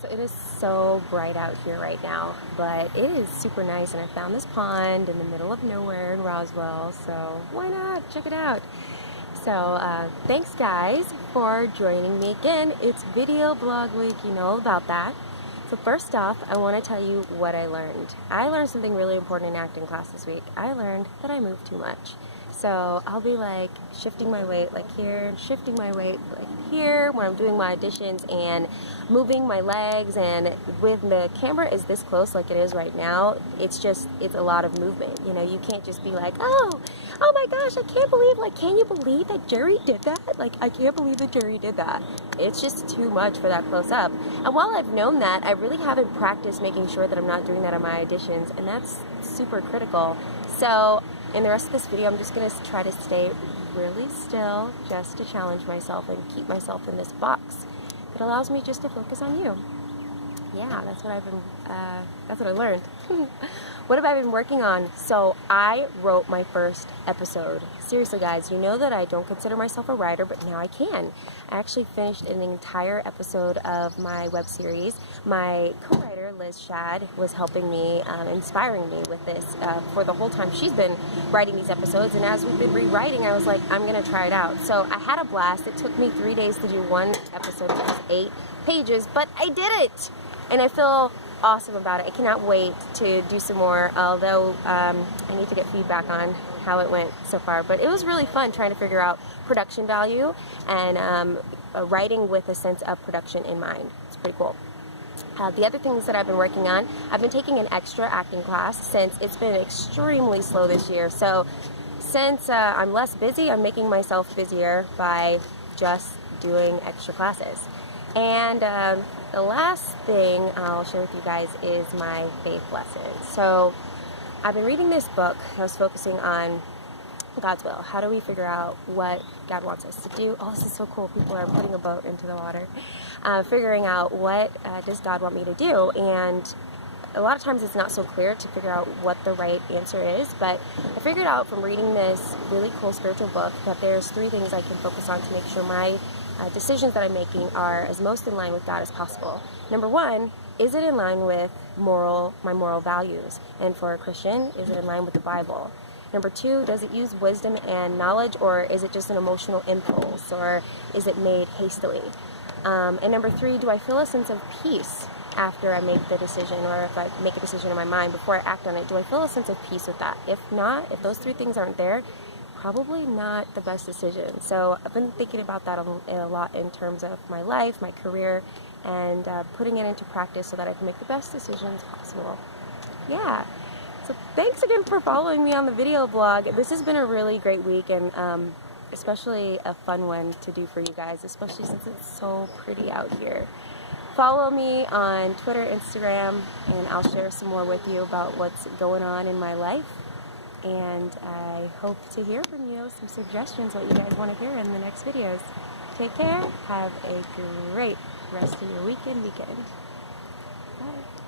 So it is so bright out here right now, but it is super nice, and I found this pond in the middle of nowhere in Roswell, so why not check it out? So thanks guys for joining me again. It's video blog week, you know about that. So first off, I want to tell you what I learned. I learned something really important in acting class this week. I learned that I move too much. So I'll be like shifting my weight like here, shifting my weight like here when I'm doing my auditions, and moving my legs, and with the camera is this close like it is right now, it's a lot of movement. You know, you can't just be like, oh my gosh, I can't believe, like, can you believe that Jerry did that? Like, I can't believe that Jerry did that. It's just too much for that close up. And while I've known that, I really haven't practiced making sure that I'm not doing that on my auditions, and that's super critical. So in the rest of this video, I'm just going to try to stay really still just to challenge myself and keep myself in this box that allows me just to focus on you. Yeah, that's what I learned. What have I been working on? So I wrote my first episode. Seriously guys, you know that I don't consider myself a writer, but now I can. I actually finished an entire episode of my web series. My co-writer, Liz Shad, was helping me, inspiring me with this for the whole time she's been writing these episodes, and as we've been rewriting, I was like, I'm gonna try it out. So I had a blast. It took me 3 days to do one episode, which was 8 pages, but I did it! And I feel awesome about it. I cannot wait to do some more, although I need to get feedback on how it went so far. But it was really fun trying to figure out production value and writing with a sense of production in mind. It's pretty cool. The other things that I've been working on, I've been taking an extra acting class since it's been extremely slow this year. So since I'm less busy, I'm making myself busier by just doing extra classes. And the last thing I'll share with you guys is my faith lesson. So I've been reading this book. I was focusing on God's will. How do we figure out what God wants us to do? Oh, this is so cool. People are putting a boat into the water. Figuring out what does God want me to do. And a lot of times it's not so clear to figure out what the right answer is, but I figured out from reading this really cool spiritual book that there's 3 things I can focus on to make sure my decisions that I'm making are as most in line with God as possible. Number 1, is it in line with my moral values? And for a Christian, is it in line with the Bible? Number 2, does it use wisdom and knowledge, or is it just an emotional impulse, or is it made hastily? And number 3, do I feel a sense of peace after I make the decision, or if I make a decision in my mind before I act on it? Do I feel a sense of peace with that? If not, if those 3 things aren't there, probably not the best decision. So I've been thinking about that a lot in terms of my life, my career, and putting it into practice so that I can make the best decisions possible. Yeah. So thanks again for following me on the video blog. This has been a really great week, and especially a fun one to do for you guys, especially since it's so pretty out here. Follow me on Twitter, Instagram, and I'll share some more with you about what's going on in my life. And I hope to hear from you, some suggestions, what you guys want to hear in the next videos. Take care. Have a great rest of your weekend. Bye.